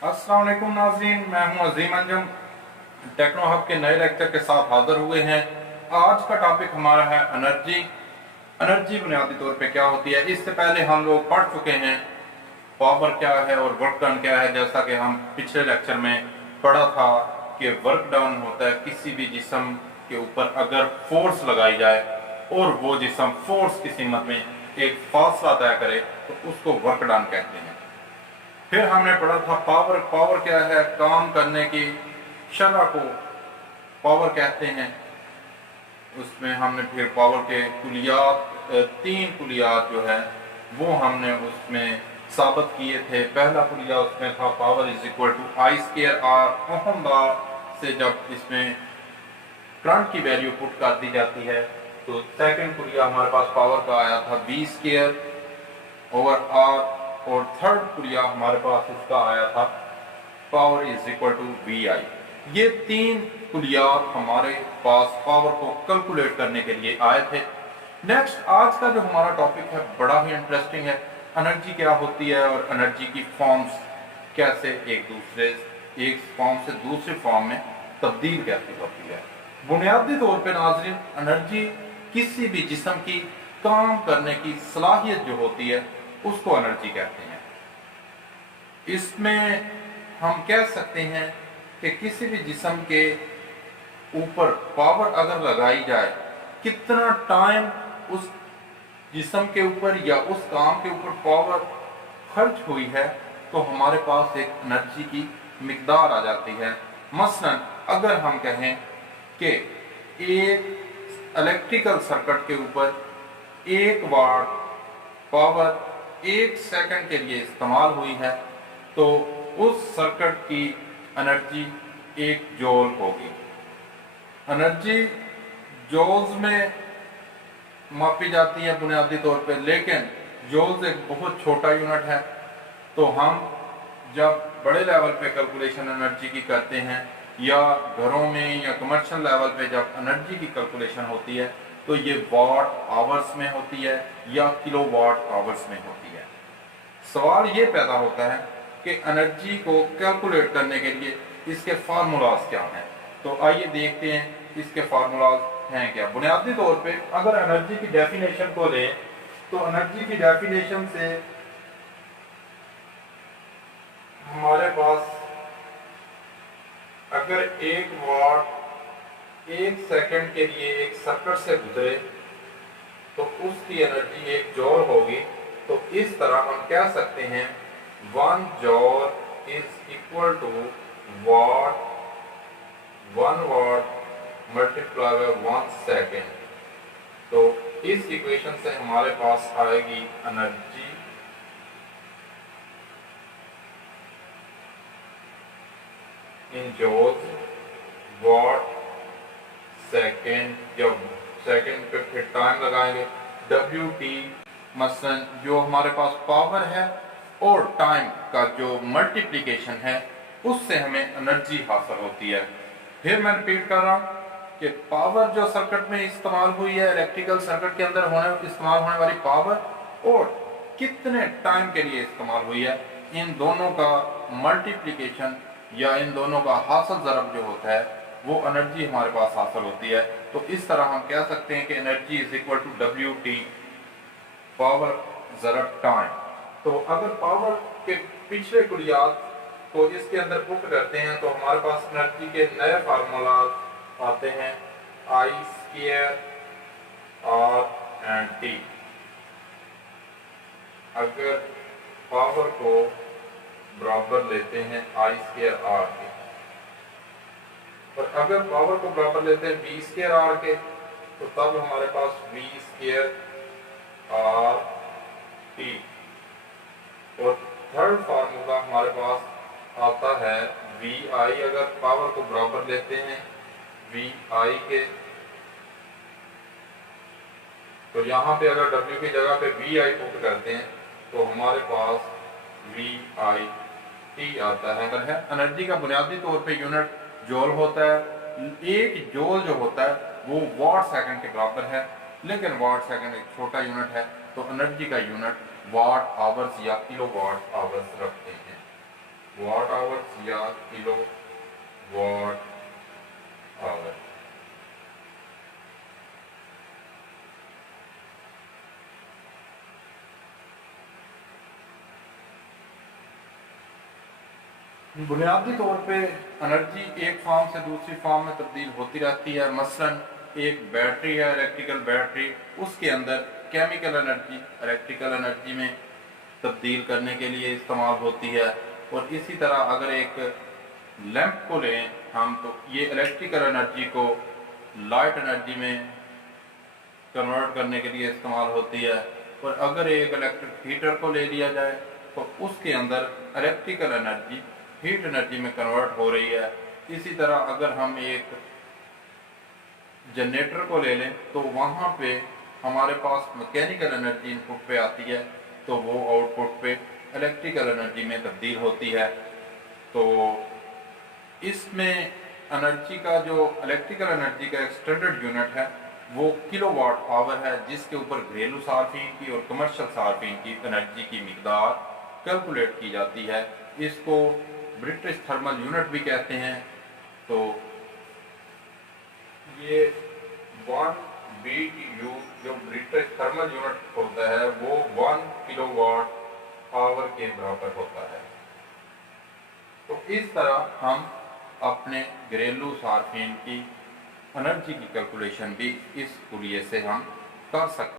अस्सलाम वालेकुम नाज़रीन, मैं हूं अजीम अंजम। टेक्नो हब के नए लेक्चर के साथ हाजिर हुए हैं। आज का टॉपिक हमारा है एनर्जी। एनर्जी बुनियादी तौर पे क्या होती है, इससे पहले हम लोग पढ़ चुके हैं पावर क्या है और वर्क डन क्या है। जैसा कि हम पिछले लेक्चर में पढ़ा था कि वर्क डन होता है किसी भी जिस्म के ऊपर अगर फोर्स लगाई जाए और वो जिस्म फोर्स की सीमत में एक फासला तय करे तो उसको वर्क डन कहते हैं। फिर हमने पढ़ा था पावर। पावर क्या है, काम करने की शरह को पावर कहते हैं। उसमें हमने फिर पावर के कुलियात, तीन कुलियात जो है वो हमने उसमें साबित किए थे। पहला कुलिया उसमें था power is equal to I square R Ohm law से जब इसमें करंट की वैल्यू पुट कर दी जाती है। तो सेकंड कुलिया हमारे पास पावर का आया था बी स्केयर ओवर आर, और थर्ड कुलिया हमारे पास इसका आया था power is equal to V I. ये तीन कुलियात हमारे पास पावर को कैलकुलेट करने के लिए आए थे। नेक्स्ट आज का जो हमारा टॉपिक है बड़ा ही इंटरेस्टिंग है। एनर्जी क्या होती है और एनर्जी की फॉर्म्स कैसे एक फॉर्म से दूसरे फॉर्म में तब्दील कैसे होती है। बुनियादी तौर पे नाज़रीन, एनर्जी किसी भी जिस्म की काम करने की सलाहियत जो होती है उसको एनर्जी कहते हैं। इसमें हम कह सकते हैं कि किसी भी जिस्म के ऊपर पावर अगर लगाई जाए, कितना टाइम उस जिस्म के ऊपर या उस काम के ऊपर पावर खर्च हुई है, तो हमारे पास एक एनर्जी की मिकदार आ जाती है। मसलन अगर हम कहें कि एक इलेक्ट्रिकल सर्किट के ऊपर 1 वाट पावर 1 सेकंड के लिए इस्तेमाल हुई है, तो उस सर्किट की एनर्जी 1 जूल होगी। एनर्जी जूल्स में मापी जाती है बुनियादी तौर पे, लेकिन जूल्स एक बहुत छोटा यूनिट है। तो हम जब बड़े लेवल पे कैलकुलेशन एनर्जी की करते हैं या घरों में या कमर्शियल लेवल पे जब एनर्जी की कैलकुलेशन होती है तो ये वाट आवर्स में होती है या किलोवाट आवर्स में होती है। सवाल ये पैदा होता है कि एनर्जी को कैलकुलेट करने के लिए इसके फार्मूलाज क्या हैं। तो आइए देखते हैं इसके फार्मूलाज हैं क्या। बुनियादी तौर पे अगर एनर्जी की डेफिनेशन को लें तो एनर्जी की डेफिनेशन से हमारे पास अगर 1 वाट 1 सेकंड के लिए एक सर्किट से गुजरे तो उसकी एनर्जी 1 जूल होगी। तो इस तरह हम कह सकते हैं 1 joule is equal to watt 1 watt multiply by 1 second. तो इस इक्वेशन से हमारे पास आएगी energy in joules watt second. जब सेकेंड पे फिर टाइम लगाएंगे डब्ल्यू टी, मसलन जो हमारे पास पावर है और टाइम का जो मल्टीप्लिकेशन है उससे हमें एनर्जी हासिल होती है। फिर मैं रिपीट कर रहा हूँ कि पावर जो सर्किट में इस्तेमाल हुई है, इलेक्ट्रिकल सर्किट के अंदर इस्तेमाल होने वाली पावर और कितने टाइम के लिए इस्तेमाल हुई है, इन दोनों का मल्टीप्लिकेशन या इन दोनों का हासिल ज़रब जो होता है वो एनर्जी हमारे पास हासिल होती है। तो इस तरह हम कह सकते हैं कि energy is equal to W T, power ज़रब टाइम। तो अगर पावर के पिछले कुलियात को इसके अंदर पुट करते हैं तो हमारे पास एनर्जी के नए फार्मूला आते हैं आई स्क्वायर आर एंड टी। अगर पावर को बराबर लेते हैं आई स्क्वायर आर के, और अगर पावर को बराबर लेते हैं बी स्क्वायर आर के, तो तब हमारे पास बी स्क्वायर आर टी। और थर्ड फार्मूला हमारे पास आता है वी आई। अगर पावर को बराबर लेते हैं वी आई के, तो यहाँ पे अगर W की जगह पे वी आई पुट करते हैं तो हमारे पास वी आई टी आता है। अगर है एनर्जी का बुनियादी तौर पे यूनिट जूल होता है। 1 जूल जो होता है वो वाट सेकंड के बराबर है, लेकिन वाट सेकंड एक छोटा यूनिट है, तो एनर्जी का यूनिट वाट आवर्स या किलो वाट आवर्स रखते हैं। वाट आवर्स या किलो वाट आवर। बुनियादी तौर पे एनर्जी एक फॉर्म से दूसरी फॉर्म में तब्दील होती रहती है। मसलन एक बैटरी है, इलेक्ट्रिकल बैटरी, उसके अंदर केमिकल एनर्जी इलेक्ट्रिकल एनर्जी में तब्दील करने के लिए इस्तेमाल होती है। और इसी तरह अगर एक लैंप को लें हम, तो ये इलेक्ट्रिकल एनर्जी को लाइट एनर्जी में कन्वर्ट करने के लिए इस्तेमाल होती है। और अगर एक इलेक्ट्रिक हीटर को ले लिया जाए तो उसके अंदर इलेक्ट्रिकल एनर्जी हीट एनर्जी में कन्वर्ट हो रही है। इसी तरह अगर हम एक जनरेटर को ले लें तो वहाँ पे हमारे पास मैकेनिकल एनर्जी इनपुट पे आती है, तो वो आउटपुट पे इलेक्ट्रिकल एनर्जी में तब्दील होती है। तो इसमें एनर्जी का जो इलेक्ट्रिकल एनर्जी का एक स्टैंडर्ड यूनिट है वो किलोवाट आवर है, जिसके ऊपर घरेलू सार्फिन की और कमर्शियल सार्फिन की एनर्जी की मिकदार कैलकुलेट की जाती है। इसको ब्रिटिश थर्मल यूनिट भी कहते हैं। तो ये 1 BTU जो ब्रिटिश थर्मल यूनिट होता है वो 1 किलोवाट आवर के बराबर होता है। तो इस तरह हम अपने घरेलू सार्फिन की एनर्जी की कैलकुलेशन भी इस कुरिये से हम कर सकते हैं।